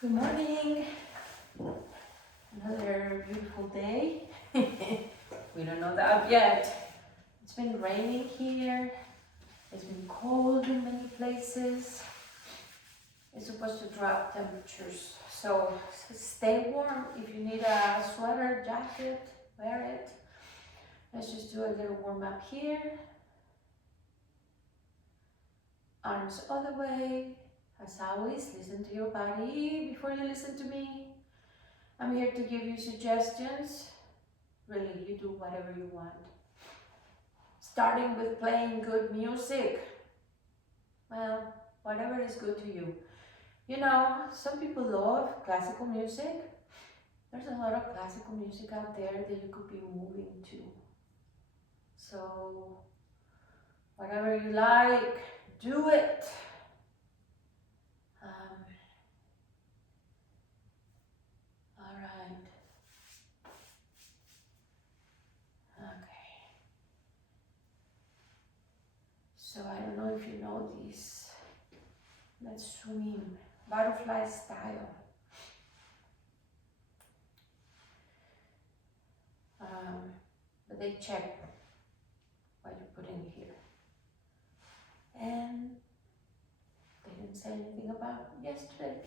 Good morning. Another beautiful day. We don't know that yet. It's been raining here. It's been cold in many places. It's supposed to drop temperatures. So stay warm. If you need a sweater, jacket, wear it. Let's just do a little warm up here. Arms all the way. As always, listen to your body before you listen to me. I'm here to give you suggestions. Really, you do whatever you want. Starting with playing good music. Well, whatever is good to you. You know, some people love classical music. There's a lot of classical music out there that you could be moving to. So, whatever you like, do it. All right. Okay. So I don't know if you know these. Let's swim. Butterfly style. But they check what you put in here. And they didn't say anything about yesterday.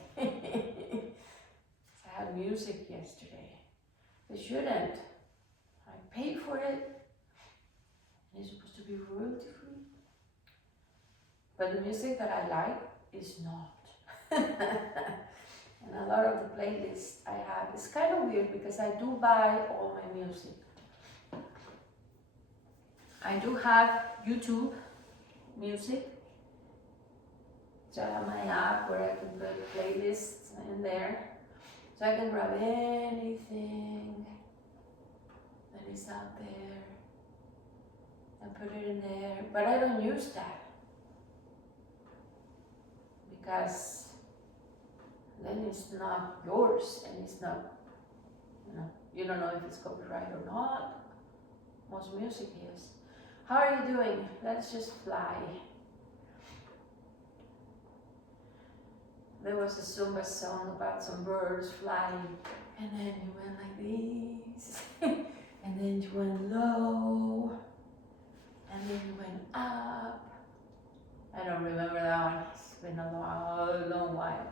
I had music yesterday. They shouldn't. I paid for it. And it's supposed to be royalty free. But the music that I like is not. And a lot of the playlists I have, it's kind of weird because I do buy all my music. I do have YouTube music. So I have my app where I can put playlists in there. So I can grab anything that is out there and put it in there. But I don't use that because then it's not yours and it's not, you don't know if it's copyright or not. Most music is. How are you doing? Let's just fly. There was a Zumba song about some birds flying, and then you went like this, and then you went low, and then you went up. I don't remember that one. It's been a long while.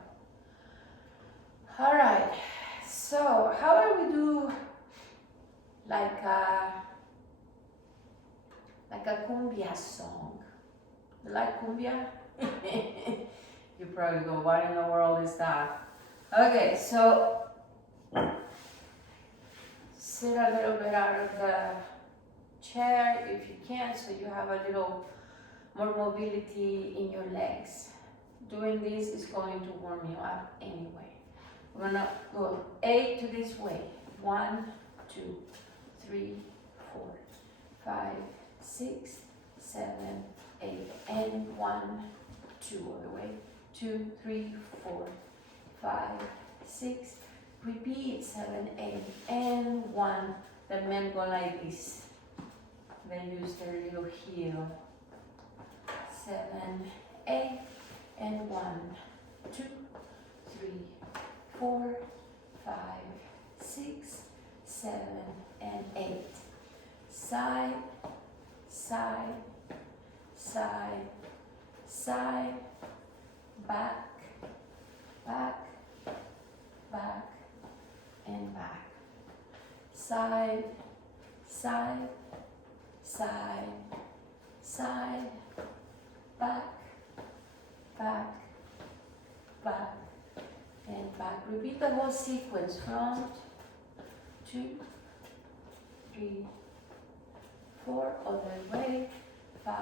All right. So how about we do like a cumbia song? You like cumbia? You probably go, what in the world is that? Okay, so sit a little bit out of the chair if you can, so you have a little more mobility in your legs. Doing this is going to warm you up anyway. We're gonna go 8 to this way. 1, 2, 3, 4, 5, 6, 7, 8, and 1, 2 all the way. 2, 3, 4, 5, 6. Repeat 7, 8, and 1. The men go like this. They use their little heel. 7, 8, and 1, 2, 3, 4, 5, 6, 7, and 8. Side, side, side, side, back, back, back, and back. Side, side, side, side, back, back, back, and back. Repeat the whole sequence. Front, 2, 3, 4, other way. 5,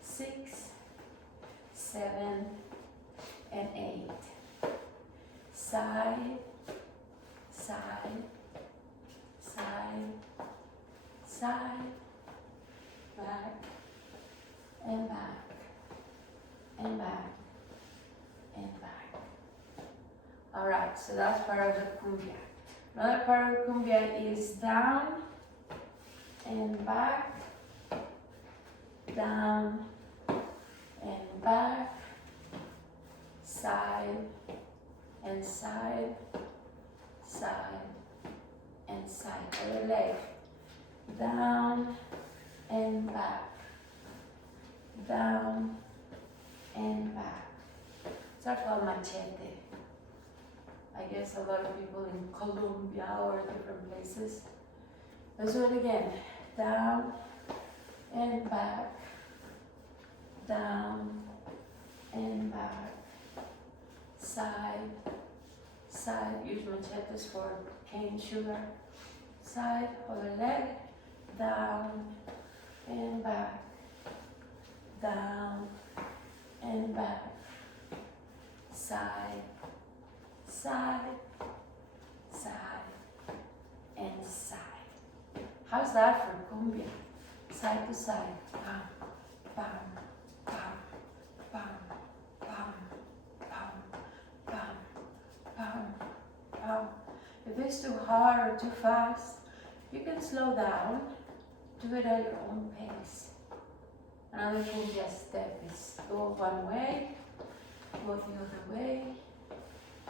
6, 7, and 8. Side, side, side, side, back, and back, and back, and back. All right, so that's part of the cumbia. Another part of the cumbia is down and back, down and back, side, and side, side, and side. Other leg. Down and back. Down and back. It's called machete. I guess a lot of people in Colombia or different places. Let's do it again. Down and back. Down and back. Side, side. Use machetes for cane sugar. Side, other leg. Down and back. Down and back. Side, side, side, and side. How's that for cumbia? Side to side. Bam, bam, bam, bam, bam, bam, bam, bam, bam. If it's too hard or too fast, you can slow down. Do it at your own pace. Another cumbia step is go one way, go the other way.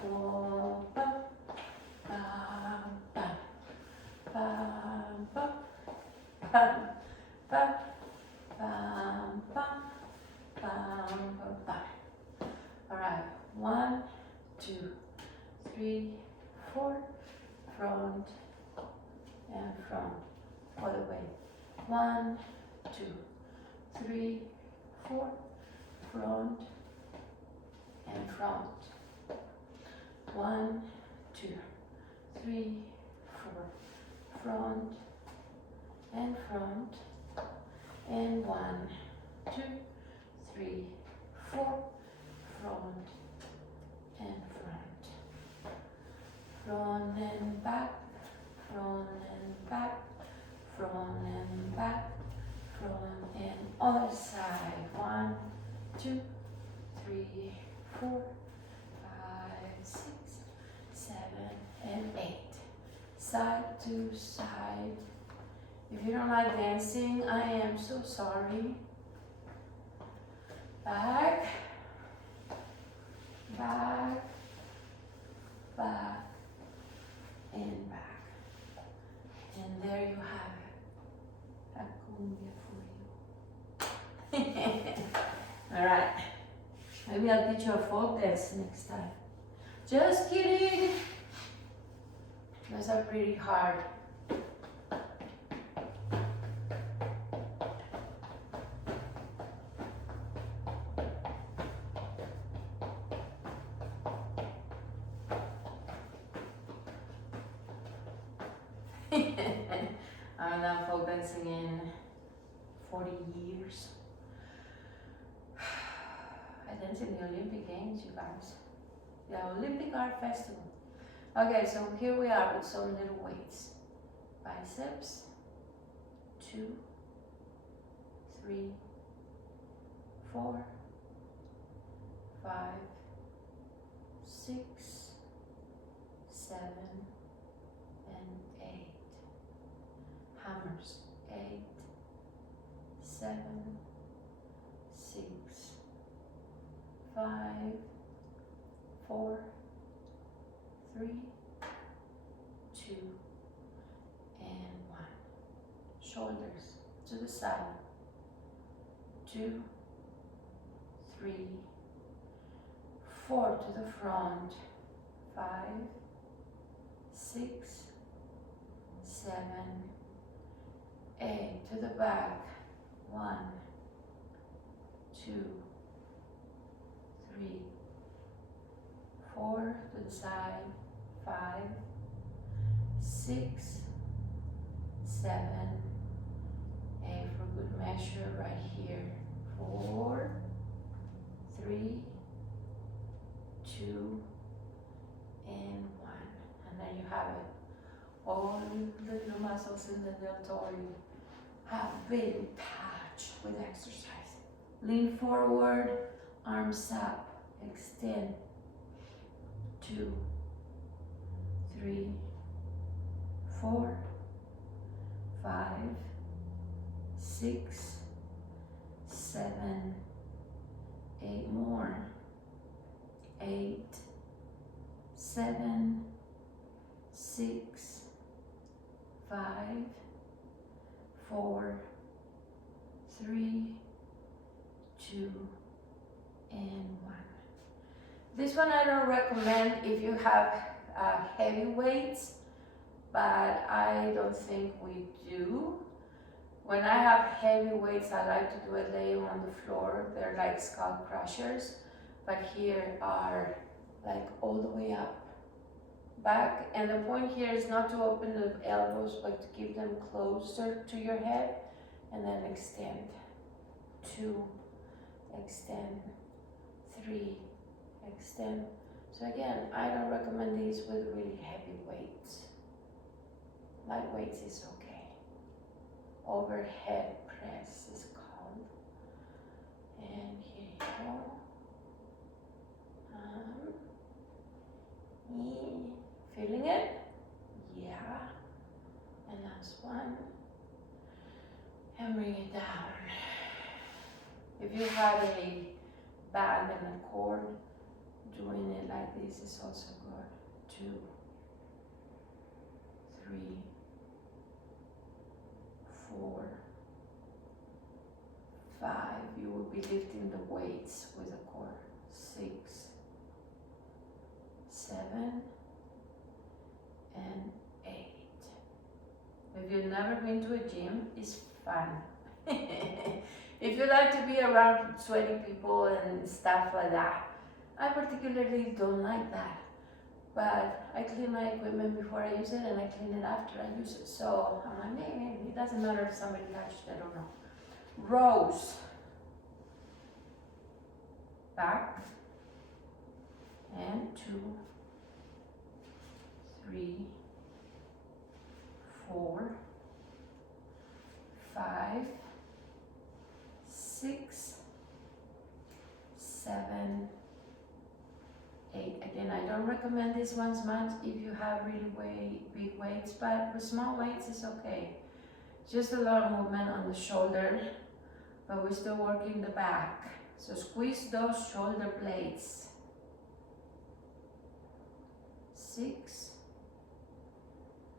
Go bam, bam, bam, bam, bam, bam, bam, bam, bam, bam, bam. All right, 1, 2, 3, 4, front and front, other way. 1, 2, 3, 4, front and front. 1, 2, 3, 4, front and front, and 1, 2, 3, 4, front and front. Front and back, front and back, front and back, front and other side. 1, 2, 3, 4, 5, 6, 7, and 8. Side to side. If you don't like dancing, I am so sorry. Back, back, back, and back. And there you have it. A cumbia for you. All right. Maybe I'll teach you a folk dance next time. Just kidding. Those are pretty hard. I've done folk dancing in 40 years. I danced in the Olympic Games, you guys. The Olympic Art Festival. Okay, so here we are with some little weights. Biceps, 2, 3, 4, 5, 6, 7, and 8. Hammers, 8, 7, 6, 5, 4, 3, 2, and 1. Shoulders to the side. 2, 3, 4 to the front. 5, 6, 7, 8 to the back. 1, 2, 3, 4 to the side. 5, 6, 7, 8 for good measure right here. 4, 3, 2, and 1. And there you have it. All the little muscles in the deltoid have been touched with exercise. Lean forward, arms up, extend. 2, 3, 4, 5, 6, 7, 8 more. 8, 7, 6, 5, 4, 3, 2, and 1. This one I don't recommend if you have heavy weights, but I don't think we do. When I have heavy weights, I like to do it laying on the floor. They're like skull crushers, but here are like all the way up, back. And the point here is not to open the elbows, but to keep them closer to your head, and then extend. 2, extend. 3, extend. So again, I don't recommend these with really heavy weights. Light weights is okay. Overhead press is called. And here you go. Feeling it? Yeah. And last one. And bring it down. If you have a band and a cord, doing it like this is also good. 2, 3, 4, 5. You will be lifting the weights with a cord. 6, 7, and 8. If you've never been to a gym, it's fun. If you like to be around sweaty people and stuff like that, I particularly don't like that. But I clean my equipment before I use it, and I clean it after I use it. So I'm like, maybe it doesn't matter if somebody touched it or not. Rows. Back. And 2, 3, 4, 5, 6, 7, 8. Again, I don't recommend these ones much if you have really big weights, but with small weights it's okay. Just a lot of movement on the shoulder, but we're still working the back. So squeeze those shoulder blades. 6,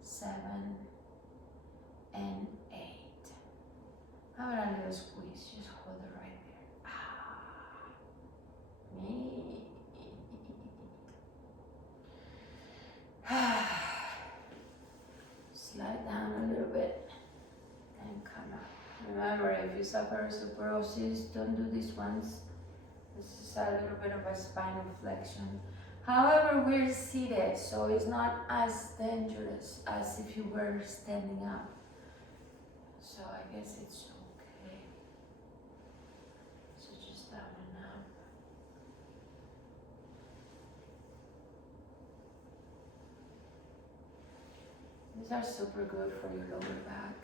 7, and 8. How about a little squeeze? Just hold it right there. Me. Slide down a little bit and come up. Remember, if you suffer osteoporosis, don't do these ones. This is a little bit of a spinal flexion. However, we're seated, so it's not as dangerous as if you were standing up. So I guess it's okay. So just down and up. These are super good for your lower back.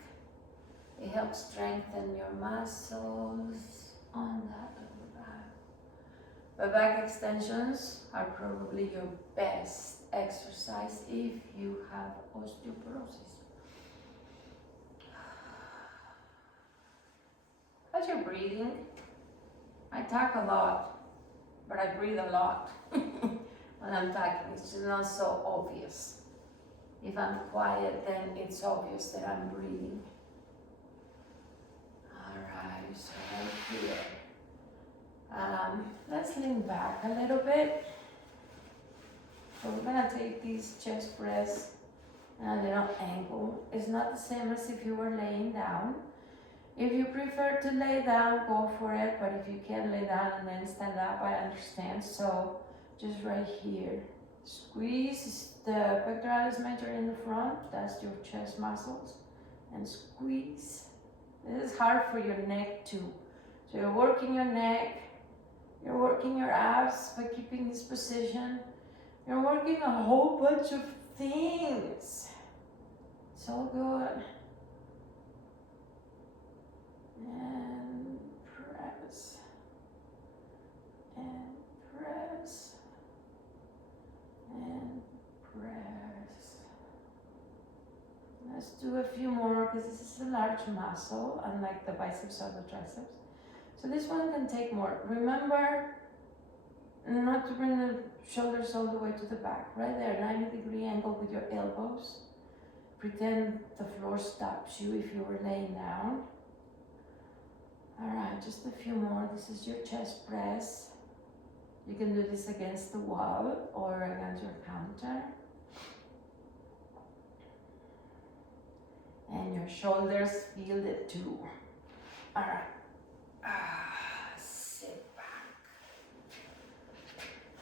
It helps strengthen your muscles on that lower back. But back extensions are probably your best exercise if you have osteoporosis. How's your breathing? I talk a lot, but I breathe a lot when I'm talking. It's just not so obvious. If I'm quiet, then it's obvious that I'm breathing. Alright, so right here. Let's lean back a little bit. So we're gonna take these chest press and a little angle. It's not the same as if you were laying down. If you prefer to lay down, go for it. But if you can't lay down and then stand up, I understand. So just right here. Squeeze the pectoralis major in the front. That's your chest muscles. And squeeze. This is hard for your neck too. So you're working your neck. You're working your abs by keeping this position. You're working a whole bunch of things. So good. And press. And press. And press. Let's do a few more because this is a large muscle, unlike the biceps or the triceps. So this one can take more. Remember, not to bring the shoulders all the way to the back. Right there, 90-degree angle with your elbows. Pretend the floor stops you if you were laying down. Alright, just a few more. This is your chest press. You can do this against the wall or against your counter. And your shoulders feel it too. Alright. Sit back.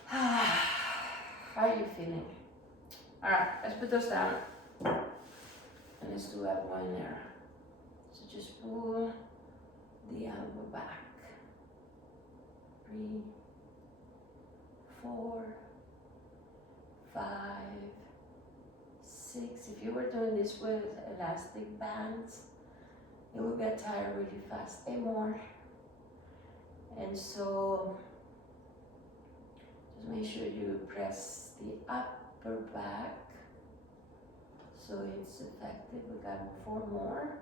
How are you feeling? Alright, let's put those down. And let's do elbow in there. So just pull the elbow back. 3, 4, 5, 6. If you were doing this with elastic bands, you will get tired really fast. 8 more. And so just make sure you press the upper back so it's effective. We got 4 more.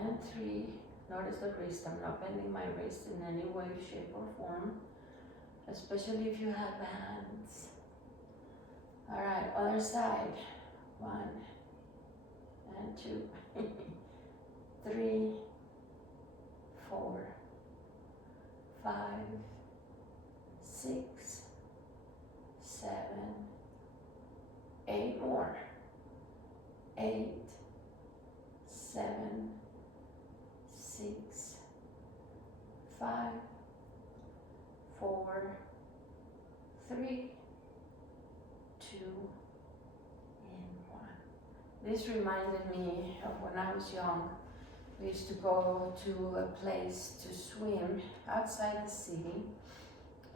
And 3. Notice the wrist. I'm not bending my wrist in any way, shape, or form, especially if you have bands. Alright, other side. 1 and 2, 3, 4, 5, 6, 7, 8 more. 8, 7, 6, 5, 4, 3, 2, and 1. This reminded me of when I was young. We used to go to a place to swim outside the city,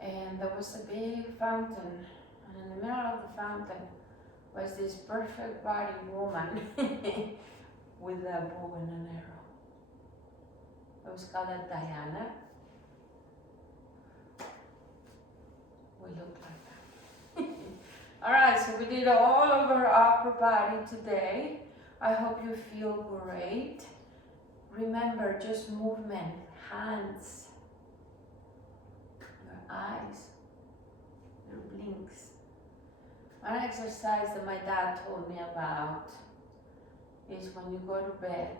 and there was a big fountain, and in the middle of the fountain was this perfect body woman with a bow and an arrow. It was called a Diana. We looked like that. Alright, so we did all of our upper body today. I hope you feel great. Remember, just movement, hands, your eyes, your blinks. One exercise that my dad told me about is when you go to bed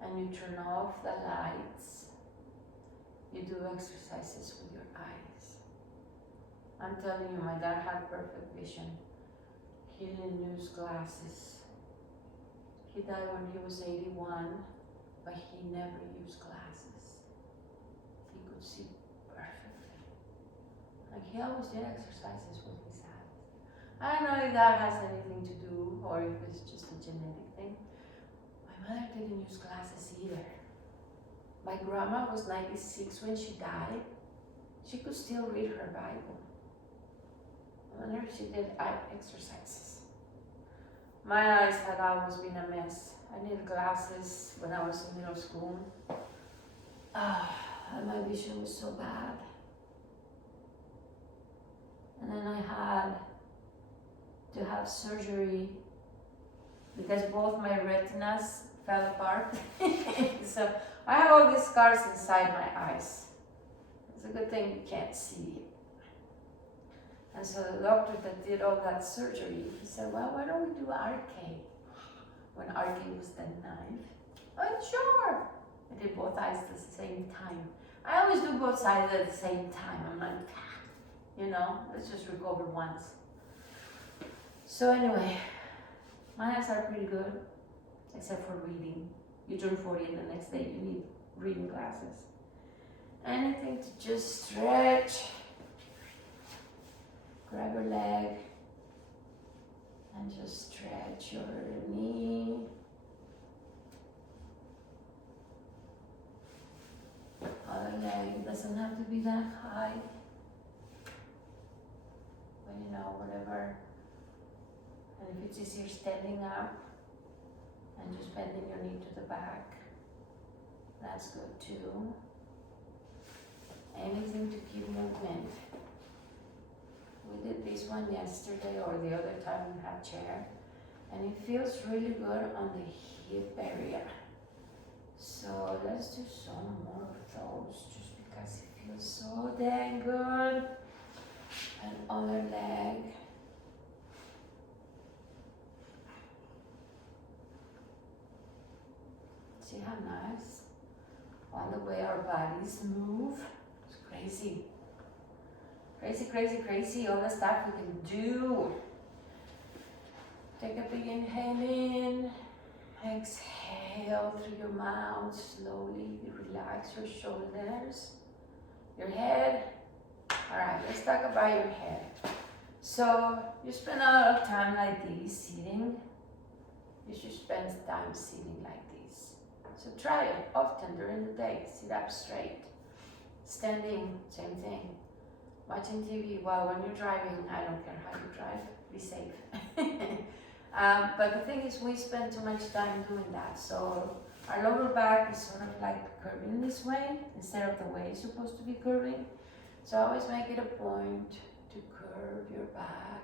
and you turn off the lights, you do exercises with your eyes. I'm telling you, my dad had perfect vision. He didn't use glasses. He died when he was 81, but he never used glasses. He could see perfectly. Like he always did exercises with his eyes. I don't know if that has anything to do or if it's just a genetic thing. My mother didn't use glasses either. My grandma was 96 when she died. She could still read her Bible. I wonder if she did eye exercises. My eyes had always been a mess. I needed glasses when I was in middle school. And my vision was so bad. And then I had to have surgery because both my retinas fell apart. So I have all these scars inside my eyes. It's a good thing you can't see it. And so the doctor that did all that surgery, he said, well, why don't we do RK? When RK was the 9th. Oh, sure. I did both eyes at the same time. I always do both sides at the same time. I'm like, you know, let's just recover once. So anyway, my eyes are pretty good, except for reading. You turn 40 and the next day you need reading glasses. Anything to just stretch. Grab your leg and just stretch your knee. Other leg doesn't have to be that high. But you know, whatever. And if it's easier standing up and just bending your knee to the back, that's good too. Anything to keep movement. We did this one yesterday or the other time we had chair, and it feels really good on the hip area. So let's do some more of those just because it Feels so dang good. And other leg. See how nice? All the way our bodies move. It's crazy. Crazy, crazy, crazy. All the stuff we can do. Take a big inhale in. Exhale through your mouth. Slowly relax your shoulders. Your head. Alright, let's talk about your head. So, you spend a lot of time like this, sitting. You should spend time sitting like this. So try it often during the day. Sit up straight. Standing, same thing. Watching TV, well, when you're driving, I don't care how you drive, be safe. But the thing is, we spend too much time doing that. So our lower back is sort of like curving this way instead of the way it's supposed to be curving. So I always make it a point to curve your back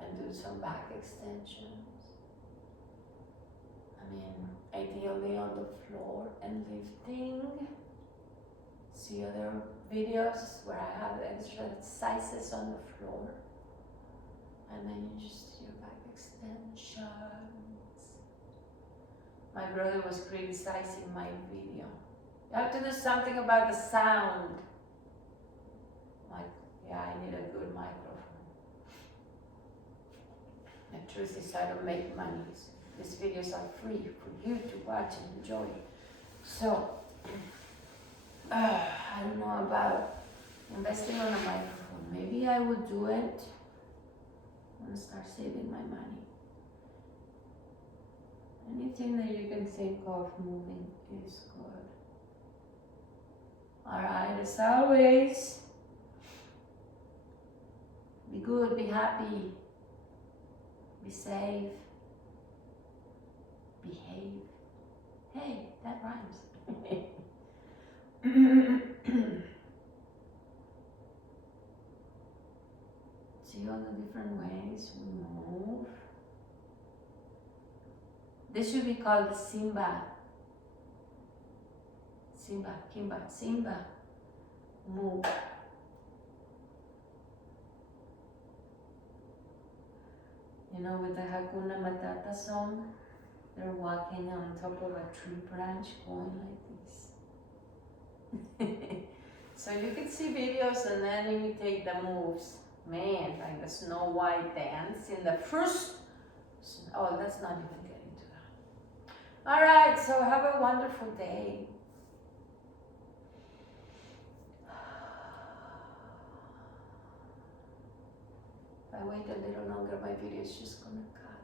and do some back extensions. I mean, ideally on the floor and lifting. See other videos where I have exercises on the floor. And then you just do your back extensions. My brother was criticizing my video. You have to do something about the sound. Like, yeah, I need a good microphone. The truth is I don't make money. These videos are free for you to watch and enjoy. So, I don't know about investing on a microphone. Maybe I would do it. I'm gonna start saving my money. Anything that you can think of moving is good. Alright, as always, be good, be happy, be safe, behave. Hey, that rhymes. See all the different ways we move. This should be called Simba. Simba, Kimba, Simba. Move. You know, with the Hakuna Matata song, they're walking on top of a tree branch going like this. So you can see videos and then imitate the moves. Man, like the Snow White dance in the first. Oh, let's not even get into that. All right, so have a wonderful day. If I wait a little longer, my video is just gonna cut.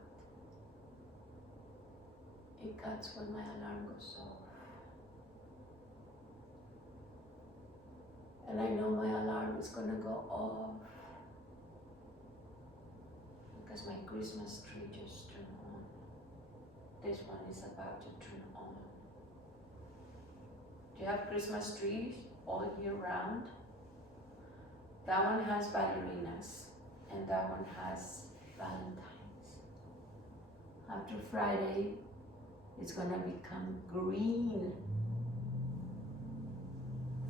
It cuts when my alarm goes off. And I know my alarm is gonna go off because my Christmas tree just turned on. This one is about to turn on. Do you have Christmas trees all year round? That one has ballerinas and that one has Valentine's. After Friday, it's gonna become green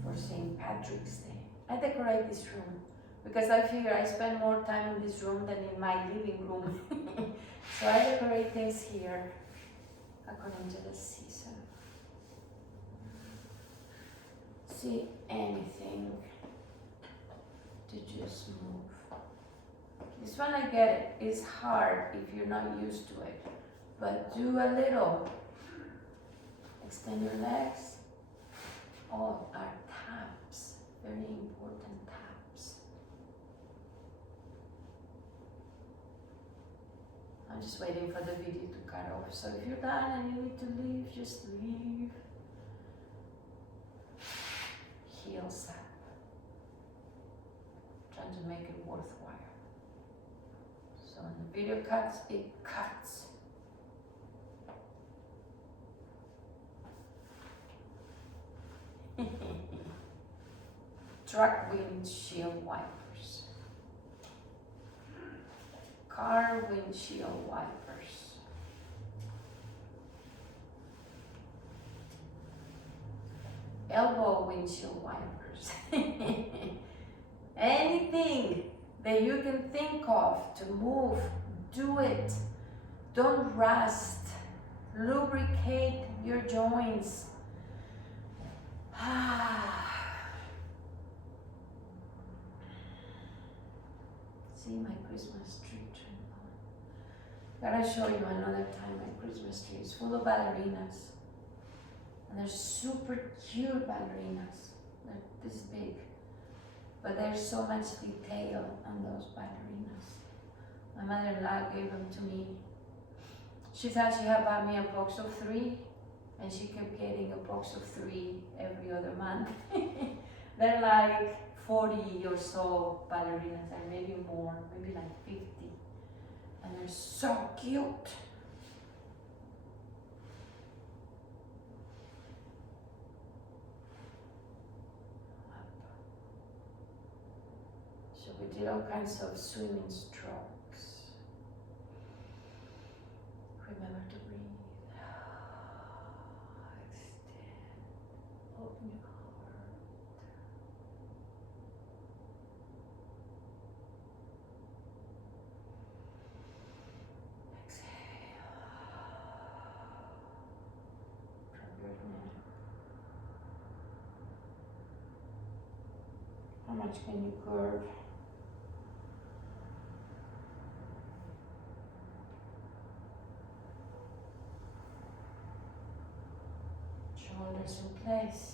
for St. Patrick's Day. I decorate this room because I figure I spend more time in this room than in my living room. So I decorate things here according to the season. See anything to just move. This one I get it. It's hard if you're not used to it. But do a little. Extend your legs. All are taps. Very important taps. I'm just waiting for the video to cut off. So if you're done and you need to leave, just leave. Heels up. Trying to make it worthwhile. So when the video cuts, it cuts. Truck windshield wipers. Car windshield wipers. elbow windshield wipers. Anything that you can think of to move, do it. Don't rust. Lubricate your joints. See my Christmas tree trimmed on. Gotta show you another time my Christmas tree is full of ballerinas. And they're super cute ballerinas. They're this big. But there's so much detail on those ballerinas. My mother-in-law gave them to me. She thought she had bought me a box of 3, and she kept getting a box of 3 every other month. They're like 40 or so ballerinas, or maybe more, maybe like 50. And they're so cute. So we did all kinds of swimming strokes. Remember to breathe. Extend. Open your heart. Exhale. Drop your neck. How much can you curve? Shoulders in place.